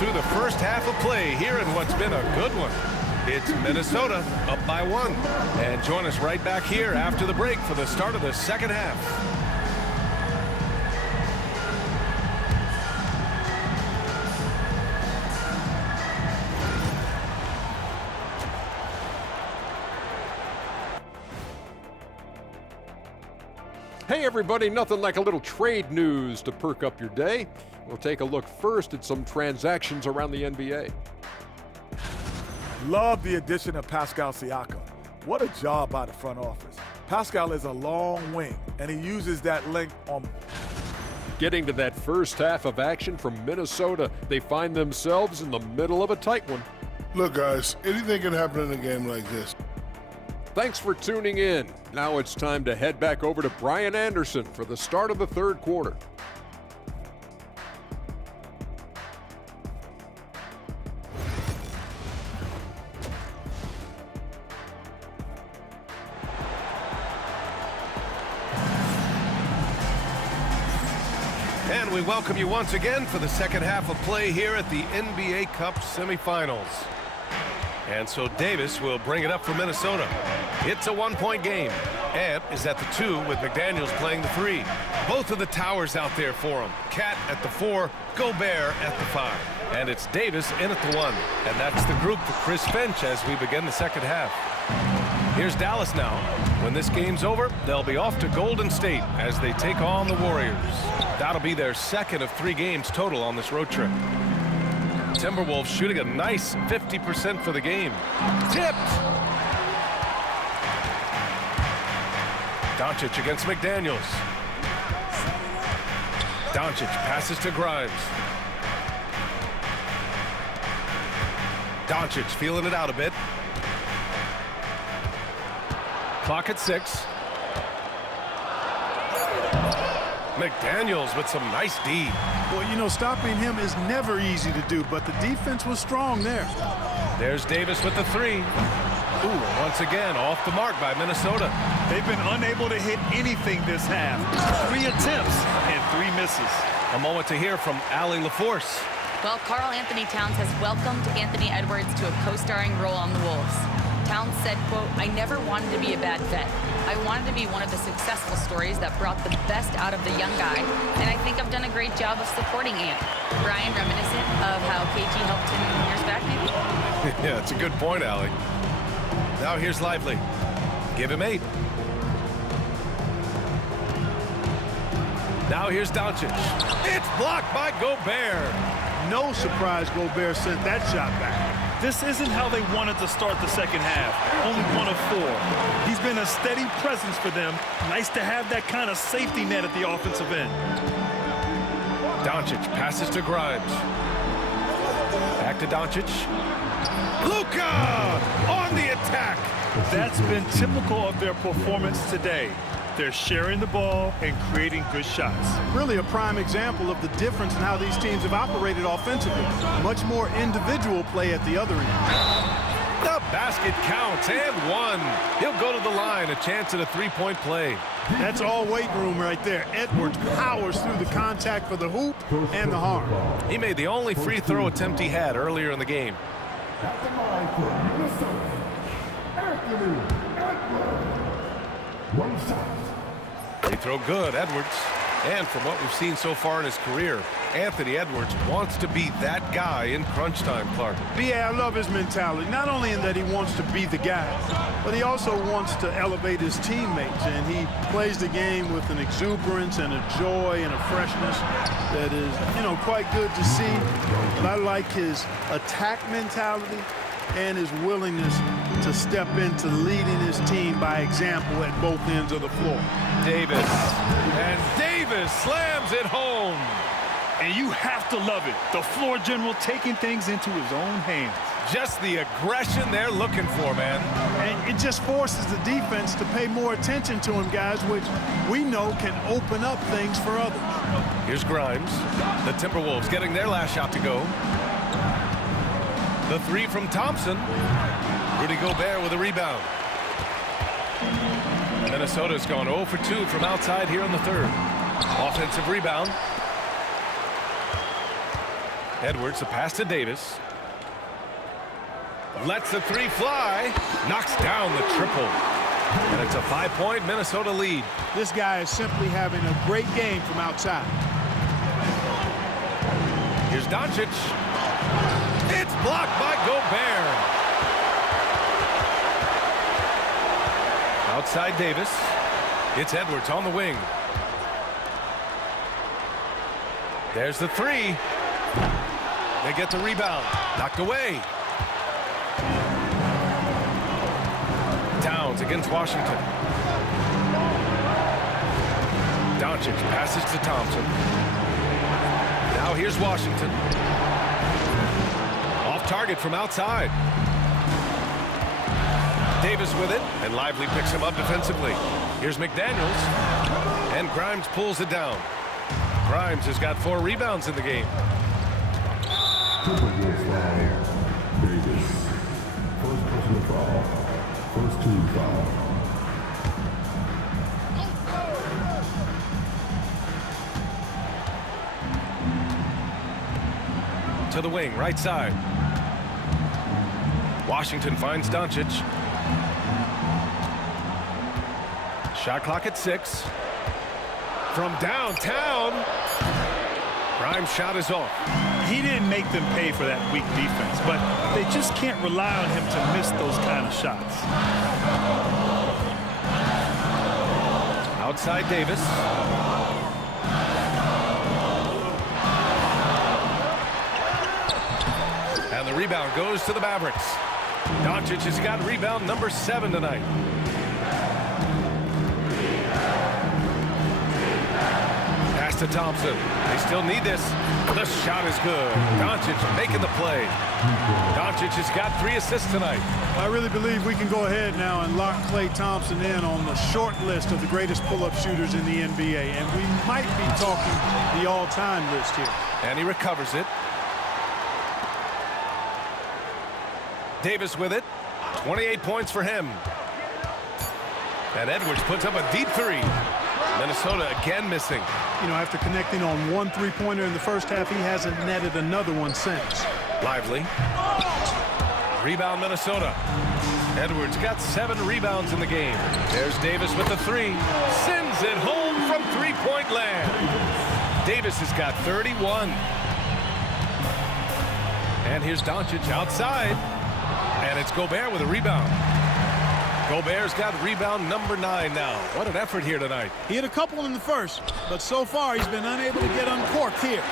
through the first half of play here in what's been a good one. It's Minnesota up by 1. And join us right back here after the break for the start of the second half. Hey everybody, nothing like a little trade news to perk up your day. We'll take a look first at some transactions around the NBA. Love the addition of Pascal Siakam. What a job by the front office. Pascal is a long wing, and he uses that length on. Getting to that first half of action from Minnesota, they find themselves in the middle of a tight one. Look guys, anything can happen in a game like this. Thanks for tuning in. Now it's time to head back over to Brian Anderson for the start of the third quarter. And we welcome you once again for the second half of play here at the NBA Cup Semifinals. And so Davis will bring it up for Minnesota. It's a one-point game. Ant is at the 2 with McDaniels playing the 3. Both of the towers out there for him. Cat at the 4, Gobert at the 5. And it's Davis in at the 1. And that's the group for Chris Finch as we begin the second half. Here's Dallas now. When this game's over, they'll be off to Golden State as they take on the Warriors. That'll be their second of 3 games total on this road trip. Timberwolves shooting a nice 50% for the game. Tipped! Doncic against McDaniels. Doncic passes to Grimes. Doncic feeling it out a bit. Clock at 6. McDaniels with some nice D. Well, you know, stopping him is never easy to do, but the defense was strong there. There's Davis with the 3. Ooh, once again, off the mark by Minnesota. They've been unable to hit anything this half. 3 attempts and 3 misses. A moment to hear from Allie LaForce. Well, Karl Anthony Towns has welcomed Anthony Edwards to a co-starring role on the Wolves. Towns said, quote, "I never wanted to be a bad vet. I wanted to be one of the successful stories that brought the best out of the young guy, and I think I've done a great job of supporting Ant." Brian, reminiscent of how KG helped him years back, maybe? Yeah, it's a good point, Allie. Now here's Lively. Give him 8. Now here's Doncic. It's blocked by Gobert. No surprise Gobert sent that shot back. This isn't how they wanted to start the second half. Only 1 of 4. He's been a steady presence for them. Nice to have that kind of safety net at the offensive end. Doncic passes to Grimes. Back to Doncic. Luka on the attack. That's been typical of their performance today. They're sharing the ball and creating good shots. Really a prime example of the difference in how these teams have operated offensively. Much more individual play at the other end. The basket counts and 1. He'll go to the line, a chance at a 3-point play. That's all weight room right there. Edwards powers through the contact for the hoop and the harm. He made the only free throw attempt he had earlier in the game. At the line for Minnesota, Anthony Edwards. 1 shot. Free throw good, Edwards. And from what we've seen so far in his career, Anthony Edwards wants to be that guy in crunch time, Clark. Yeah, I love his mentality. Not only in that he wants to be the guy, but he also wants to elevate his teammates. And he plays the game with an exuberance and a joy and a freshness that is, you know, quite good to see. But I like his attack mentality and his willingness to step into leading his team by example at both ends of the floor. Davis. And Davis slams it home. And you have to love it. The floor general taking things into his own hands. Just the aggression they're looking for, man. And it just forces the defense to pay more attention to him, guys, which we know can open up things for others. Here's Grimes. The Timberwolves getting their last shot to go. The 3 from Thompson. Rudy Gobert with a rebound. Minnesota's gone 0 for 2 from outside here in the third. Offensive rebound. Edwards, the pass to Davis. Lets the three fly. Knocks down the triple. And it's a 5-point Minnesota lead. This guy is simply having a great game from outside. Here's Doncic. It's blocked by Gobert. Outside Davis. It's Edwards on the wing. There's the three. They get the rebound. Knocked away. Towns against Washington. Doncic passes to Thompson. Now here's Washington. Off target from outside. Davis with it, and Lively picks him up defensively. Here's McDaniels, and Grimes pulls it down. Grimes has got 4 rebounds in the game. Davis. First personal foul. First team foul. To the wing, right side. Washington finds Doncic. Shot clock at 6. From downtown. Grimes' shot is off. He didn't make them pay for that weak defense, but they just can't rely on him to miss those kind of shots. Outside Davis. And the rebound goes to the Mavericks. Doncic has got rebound number 7 tonight. Pass to Thompson. They still need this. The shot is good. Doncic making the play. Doncic has got 3 assists tonight. I really believe we can go ahead now and lock Klay Thompson in on the short list of the greatest pull-up shooters in the NBA. And we might be talking the all-time list here. And he recovers it. Davis with it. 28 points for him. And Edwards puts up a deep 3. Minnesota again missing. You know, after connecting on 1 3-pointer in the first half, he hasn't netted another one since. Lively. Rebound Minnesota. Edwards got 7 rebounds in the game. There's Davis with the 3. Sends it home from 3-point land. Davis has got 31. And here's Doncic outside. And it's Gobert with a rebound. Gobert's got rebound number 9 now. What an effort here tonight. He had a couple in the first, but so far he's been unable to get uncorked here.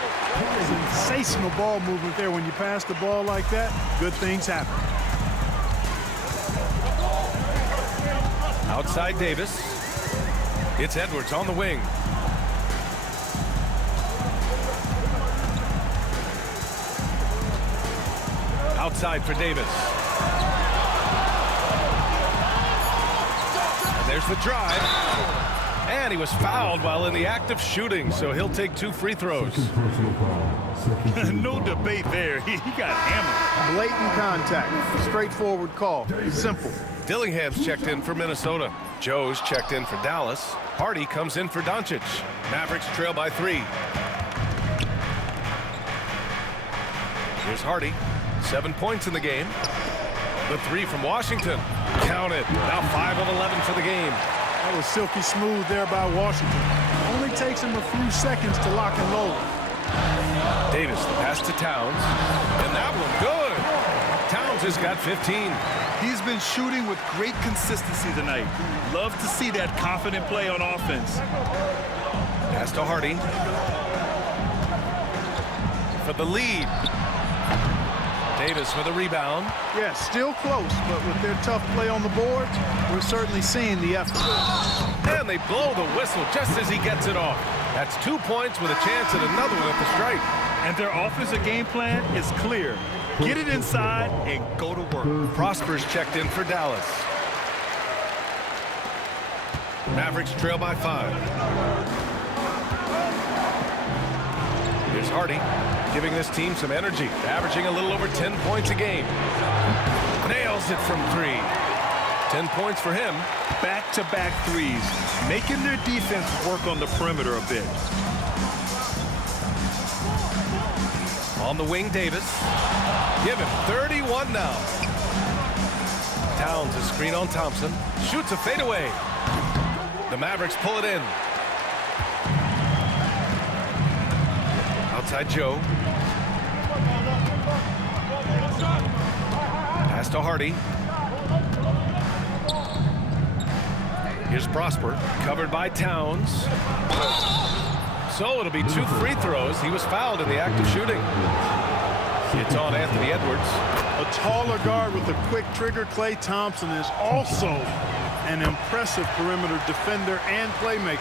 Sensational ball movement there. When you pass the ball like that, good things happen. Outside Davis. It's Edwards on the wing. Outside for Davis. There's the drive. And he was fouled while in the act of shooting, so he'll take 2 free throws. No debate there. He got hammered. Blatant contact. Straightforward call. Simple. Dillingham's checked in for Minnesota. Joe's checked in for Dallas. Hardy comes in for Doncic. Mavericks trail by 3. Here's Hardy. 7 points in the game. The 3 from Washington. Counted. Now 5 of 11 for the game. That was silky smooth there by Washington. Only takes him a few seconds to lock and load. Davis, the pass to Towns. And that one good. Towns has got 15. He's been shooting with great consistency tonight. Love to see that confident play on offense. Pass to Hardy. For the lead. Davis with a rebound. Yeah, still close, but with their tough play on the boards, we're certainly seeing the effort. And they blow the whistle just as he gets it off. That's 2 points with a chance at another one at the stripe. And their offensive game plan is clear. Get it inside and go to work. Prosper's checked in for Dallas. Mavericks trail by 5. Here's Hardy, giving this team some energy, averaging a little over 10 points a game. Nails it from 3. 10 points for him. Back-to-back threes, making their defense work on the perimeter a bit. On the wing, Davis. Give him 31 now. Towns a screen on Thompson. Shoots a fadeaway. The Mavericks pull it in. Outside Joe. Pass to Hardy. Here's Prosper, covered by Towns. So it'll be 2 free throws. He was fouled in the act of shooting. It's on Anthony Edwards. A taller guard with a quick trigger. Klay Thompson is also an impressive perimeter defender and playmaker.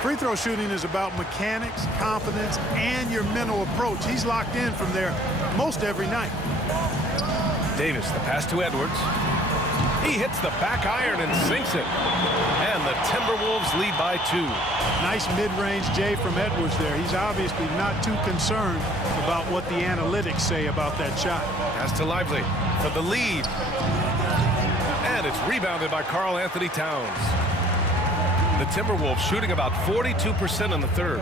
Free throw shooting is about mechanics, confidence, and your mental approach. He's locked in from there most every night. Davis, the pass to Edwards. He hits the back iron and sinks it. And the Timberwolves lead by 2. Nice mid-range J from Edwards there. He's obviously not too concerned about what the analytics say about that shot. Pass to Lively for the lead. And it's rebounded by Karl Anthony Towns. The Timberwolves shooting about 42% in the third.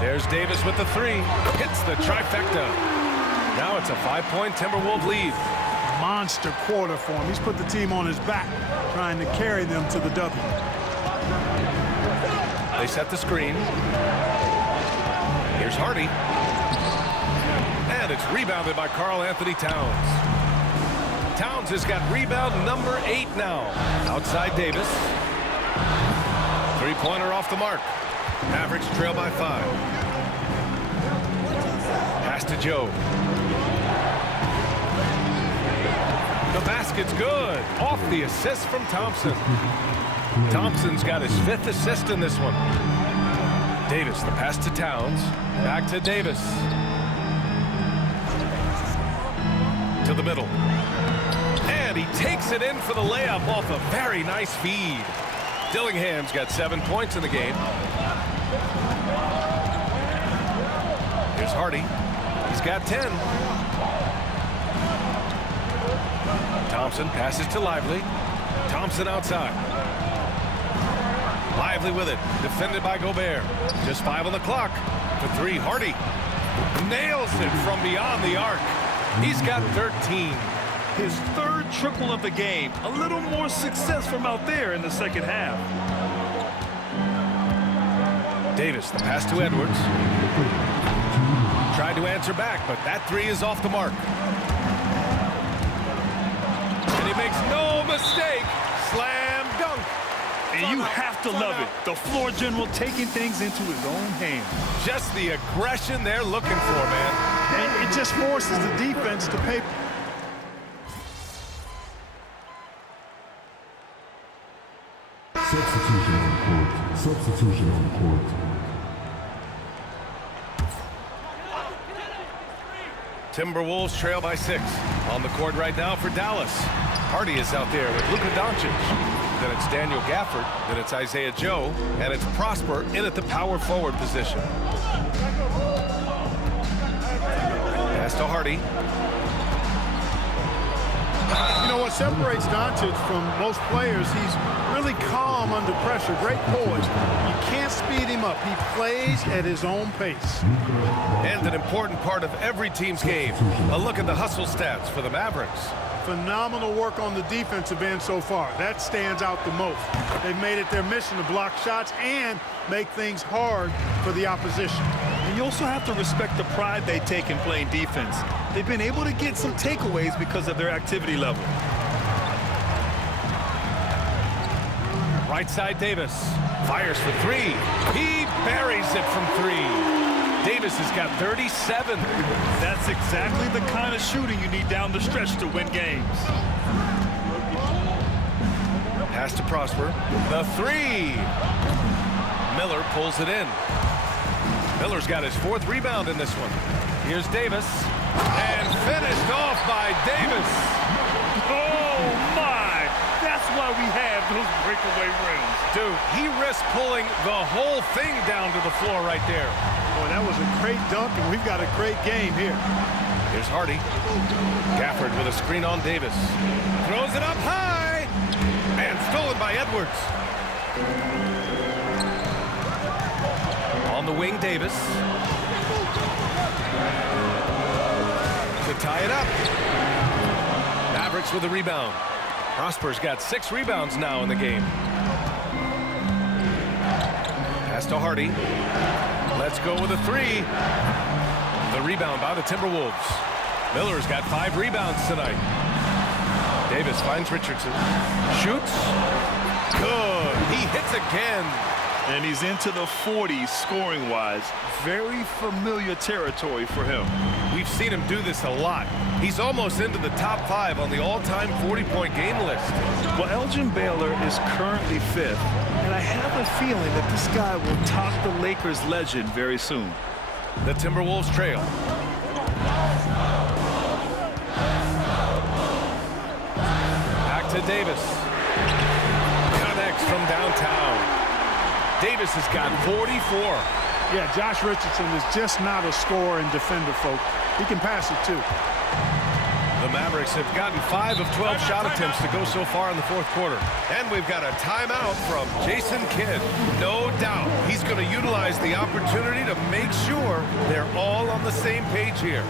There's Davis with the 3. Hits the trifecta. Now it's a 5-point Timberwolves lead. Monster quarter for him. He's put the team on his back, trying to carry them to the W. They set the screen. Here's Hardy. And it's rebounded by Karl Anthony Towns. Towns has got rebound number 8 now. Outside Davis. 3-pointer off the mark. Mavericks trail by 5. Pass to Joe. The basket's good. Off the assist from Thompson. Thompson's got his 5th assist in this one. Davis, the pass to Towns. Back to Davis. To the middle. And he takes it in for the layup off a very nice feed. Dillingham's got 7 points in the game. Here's Hardy. He's got 10. Thompson passes to Lively. Thompson outside. Lively with it. Defended by Gobert. Just 5 on the clock. To 3, Hardy. Nails it from beyond the arc. He's got 13. His 3rd triple of the game. A little more success from out there in the second half. Davis, the pass to Edwards. Tried to answer back, but that 3 is off the mark. And he makes no mistake. Slam dunk. And you have to love it. The floor general taking things into his own hands. Just the aggression they're looking for, man. And it just forces the defense to pay. Substitution on court. Substitution on court. Timberwolves trail by 6. On the court right now for Dallas. Hardy is out there with Luka Doncic. Then it's Daniel Gafford. Then it's Isaiah Joe. And it's Prosper in at the power forward position. Pass to Hardy. You know what separates Doncic from most players? He's really calm under pressure, great poise. You can't speed him up. He plays at his own pace. And an important part of every team's game. A look at the hustle stats for the Mavericks. Phenomenal work on the defensive end so far. That stands out the most. They've made it their mission to block shots and make things hard for the opposition. And you also have to respect the pride they take in playing defense. They've been able to get some takeaways because of their activity level. Right side Davis. Fires for 3. He buries it from 3. Davis has got 37. That's exactly the kind of shooting you need down the stretch to win games. Pass to Prosper. The 3. Miller pulls it in. Miller's got his 4th rebound in this one. Here's Davis. And finished off by Davis. Oh, my! That's why we have those breakaway rims. Dude, he risked pulling the whole thing down to the floor right there. Boy, that was a great dunk, and we've got a great game here. Here's Hardy. Gafford with a screen on Davis. Throws it up high. And stolen by Edwards. On the wing, Davis. tie it up. Mavericks with a rebound. Prosper's got 6 rebounds now in the game. Pass to Hardy. Let's go with a 3. The rebound by the Timberwolves. Miller's got 5 rebounds tonight. Davis finds Richardson. Shoots. Good. He hits again. And he's into the 40s scoring-wise. Very familiar territory for him. We've seen him do this a lot. He's almost into the top 5 on the all-time 40-point game list. Well, Elgin Baylor is currently 5th, and I have a feeling that this guy will top the Lakers legend very soon. The Timberwolves trail. Back to Davis. Connects from downtown. Davis has got 44. Yeah, Josh Richardson is just not a scorer and defender, folks. He can pass it, too. The Mavericks have gotten 5 of 12 shot attempts to go so far in the 4th quarter. And we've got a timeout from Jason Kidd. No doubt he's going to utilize the opportunity to make sure they're all on the same page here.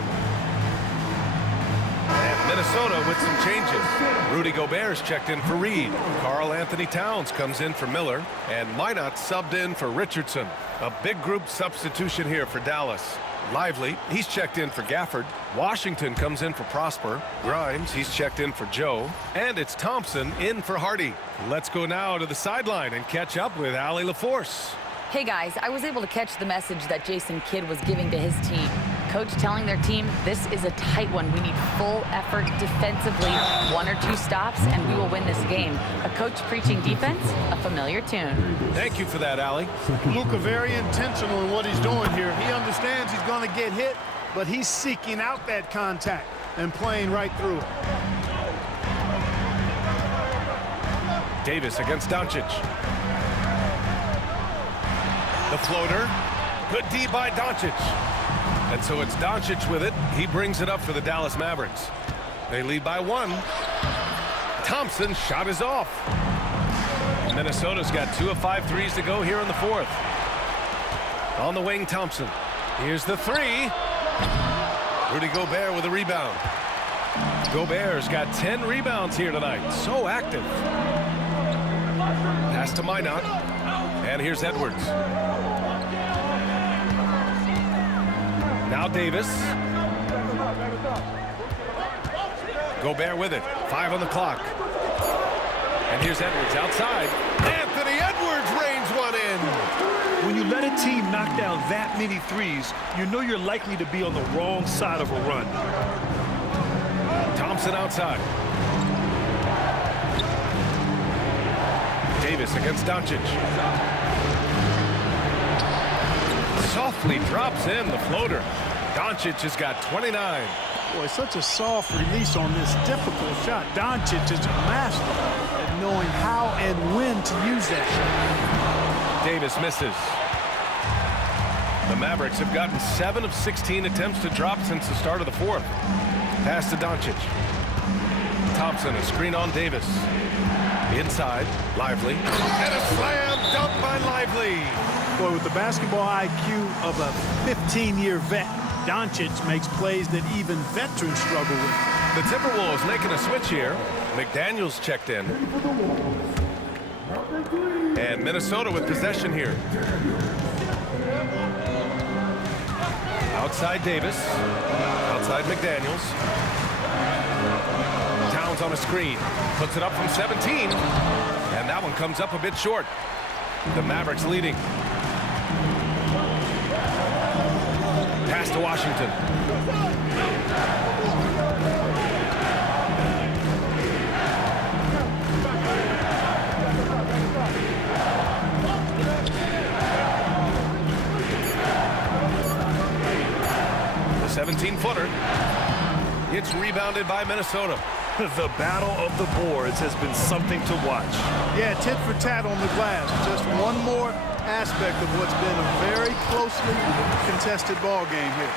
And Minnesota with some changes. Rudy Gobert's checked in for Reed. Karl Anthony Towns comes in for Miller. And Minot subbed in for Richardson. A big group substitution here for Dallas. Lively, he's checked in for Gafford. Washington comes in for Prosper. Grimes, he's checked in for Joe. And it's Thompson in for Hardy. Let's go now to the sideline and catch up with Allie LaForce. Hey guys, I was able to catch the message that Jason Kidd was giving to his team. Coach telling their team, this is a tight one. We need full effort defensively, 1 or 2 stops, and we will win this game. A coach preaching defense, a familiar tune. Thank you for that, Allie. Luka very intentional in what he's doing here. He understands he's going to get hit, but he's seeking out that contact and playing right through it. Davis against Doncic. The floater. Good D by Doncic. And so it's Doncic with it. He brings it up for the Dallas Mavericks. They lead by 1. Thompson's shot is off. Minnesota's got 2 of 5 threes to go here in the 4th. On the wing, Thompson. Here's the 3. Rudy Gobert with a rebound. Gobert's got 10 rebounds here tonight. So active. Pass to Minot. And here's Edwards. Now Davis. Gobert with it. 5 on the clock. And here's Edwards outside. Anthony Edwards rains one in. When you let a team knock down that many threes, you know you're likely to be on the wrong side of a run. Thompson outside. Davis against Doncic. Softly drops in the floater. Doncic has got 29. Boy, such a soft release on this difficult shot. Doncic is a master at knowing how and when to use that shot. Davis misses. The Mavericks have gotten 7 of 16 attempts to drop since the start of the 4th. Pass to Doncic. Thompson, a screen on Davis. Inside, Lively. And a slam dunk by Lively. Boy, with the basketball IQ of a 15-year vet, Doncic makes plays that even veterans struggle with. The Timberwolves making a switch here. McDaniels checked in. And Minnesota with possession here. Outside Davis. Outside McDaniels. Towns on a screen. Puts it up from 17. And that one comes up a bit short. The Mavericks leading. Pass to Washington. The 17-footer. It's rebounded by Minnesota. The battle of the boards has been something to watch. Yeah, tit for tat on the glass. Just one more aspect of what's been a very closely contested ball game here.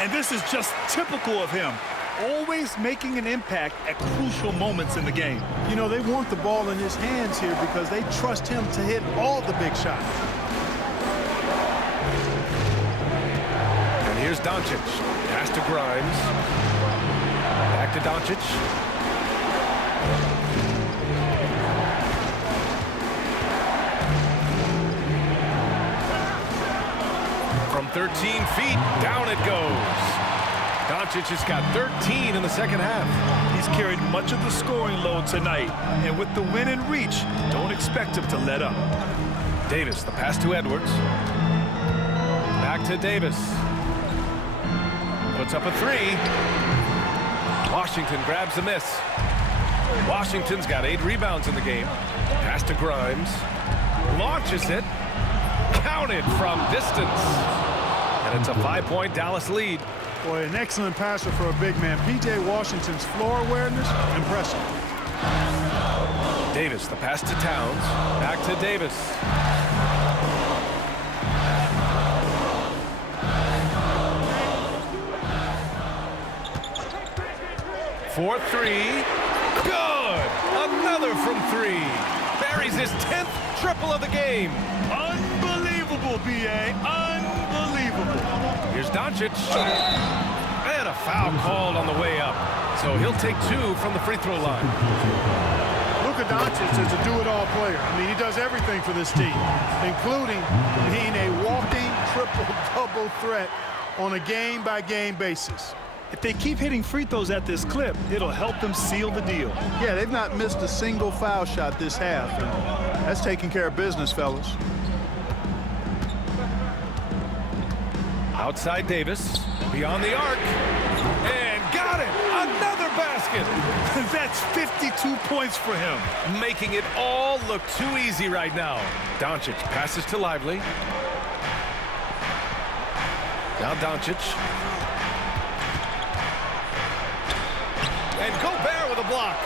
And this is just typical of him. Always making an impact at crucial moments in the game. You know, they want the ball in his hands here because they trust him to hit all the big shots. And here's Doncic. Pass to Grimes. Doncic. From 13 feet, down it goes. Doncic has got 13 in the second half. He's carried much of the scoring load tonight, and with the win in reach, don't expect him to let up. Davis, the pass to Edwards. Back to Davis. Puts up a three. Washington grabs the miss. Washington's got 8 rebounds in the game. Pass to Grimes. Launches it. Counted from distance. And it's a 5-point Dallas lead. Boy, an excellent passer for a big man. P.J. Washington's floor awareness, impressive. Davis, the pass to Towns. Back to Davis. For three. Good! Another from 3. Buries his 10th triple of the game. Unbelievable, B.A. Unbelievable. Here's Doncic. And a foul called on the way up. So he'll take 2 from the free throw line. Luka Doncic is a do-it-all player. I mean, he does everything for this team, including being a walking triple-double threat on a game-by-game basis. If they keep hitting free throws at this clip, it'll help them seal the deal. Yeah, they've not missed a single foul shot this half, and that's taking care of business, fellas. Outside Davis, beyond the arc, and got it! Another basket! That's 52 points for him. Making it all look too easy right now. Doncic passes to Lively. Now Doncic. And Gobert with a block.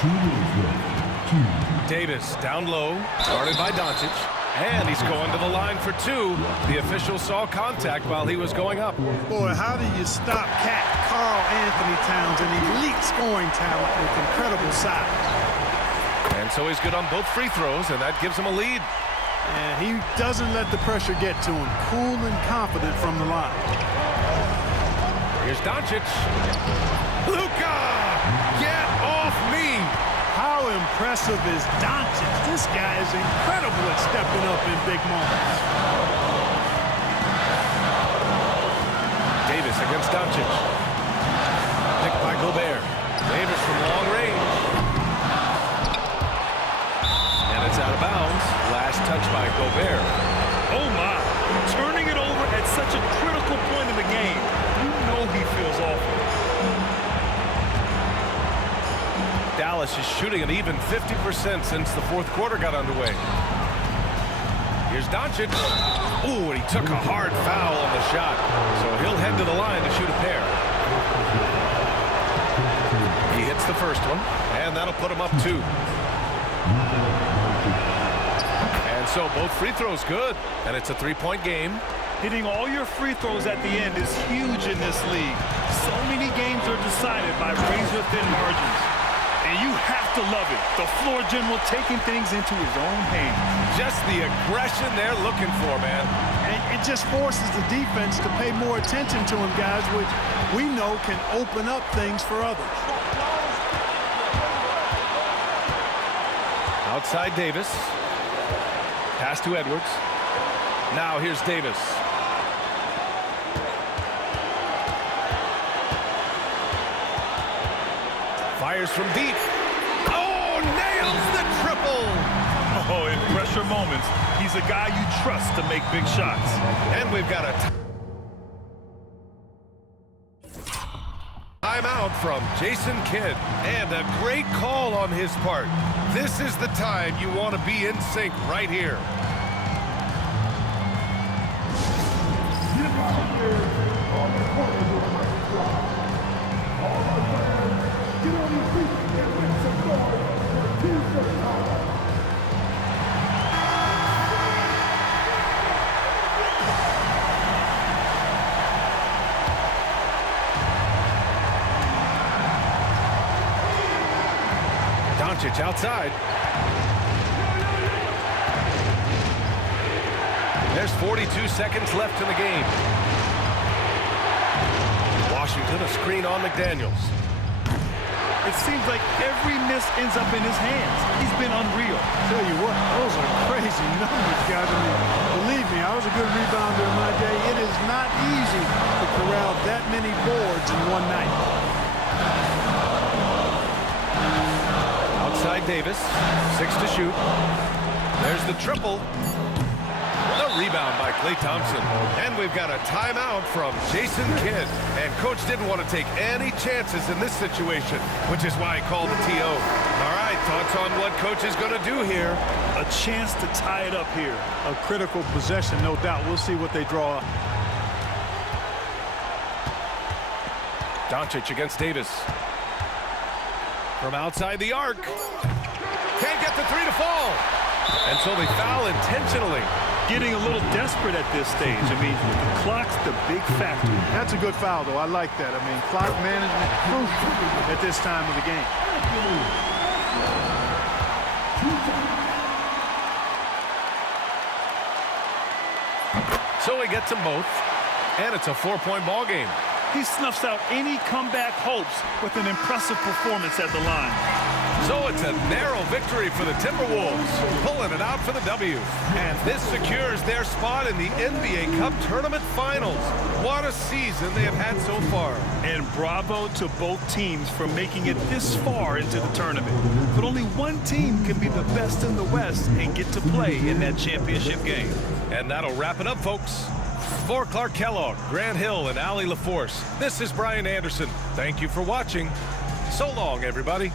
2 minutes left. 2. Davis down low, guarded by Doncic. And he's going to the line for 2. The official saw contact while he was going up. Boy, how do you stop Cat Karl Anthony Towns, an elite scoring talent with incredible size? And so he's good on both free throws, and that gives him a lead. And he doesn't let the pressure get to him. Cool and confident from the line. Here's Doncic. Luka! Get off me! How impressive is Doncic? This guy is incredible at stepping up in big moments. Davis against Doncic. Picked by Gobert. Davis from long range. And it's out of bounds. Last touch by Gobert. Oh my, turning it over at such a critical point in the game. You know he feels awful. Dallas is shooting an even 50% since the fourth quarter got underway. Here's Doncic. Ooh, and he took a hard foul on the shot. So he'll head to the line to shoot a pair. He hits the first one, and that'll put him up 2. And so both free throws good, and it's a 3-point game. Hitting all your free throws at the end is huge in this league. So many games are decided by razor-thin margins. And you have to love it. The floor general taking things into his own hands. Just the aggression they're looking for, man. And it just forces the defense to pay more attention to him, guys, which we know can open up things for others. Outside Davis. Pass to Edwards. Now here's Davis. Fires from deep. Oh, nails the triple! Oh, in pressure moments, he's a guy you trust to make big shots. And we've got a timeout from Jason Kidd. And a great call on his part. This is the time you want to be in sync right here. Doncic outside. There's 42 seconds left in the game. Washington Thompson, a screen on McDaniels. It seems like every miss ends up in his hands. He's been unreal. Tell you what, those are crazy numbers, guys. I mean, believe me, I was a good rebounder in my day. It is not easy to corral that many boards in one night. Outside Davis, 6 to shoot. There's the triple. The rebound by Klay Thompson. And we've got a timeout from Jason Kidd. And Coach didn't want to take any chances in this situation, which is why he called the TO. All right, thoughts on what Coach is going to do here? A chance to tie it up here. A critical possession, no doubt. We'll see what they draw up. Doncic against Davis. From outside the arc. Can't get the three to fall. And so they foul intentionally. Getting a little desperate at this stage. I mean, the clock's the big factor. That's a good foul, though. I like that. I mean, clock management crucial at this time of the game. So he gets them both, and it's a 4-point ball game. He snuffs out any comeback hopes with an impressive performance at the line. So it's a narrow victory for the Timberwolves, pulling it out for the W. And this secures their spot in the NBA Cup Tournament Finals. What a season they have had so far. And bravo to both teams for making it this far into the tournament. But only one team can be the best in the West and get to play in that championship game. And that'll wrap it up, folks. For Clark Kellogg, Grant Hill, and Allie LaForce, this is Brian Anderson. Thank you for watching. So long, everybody.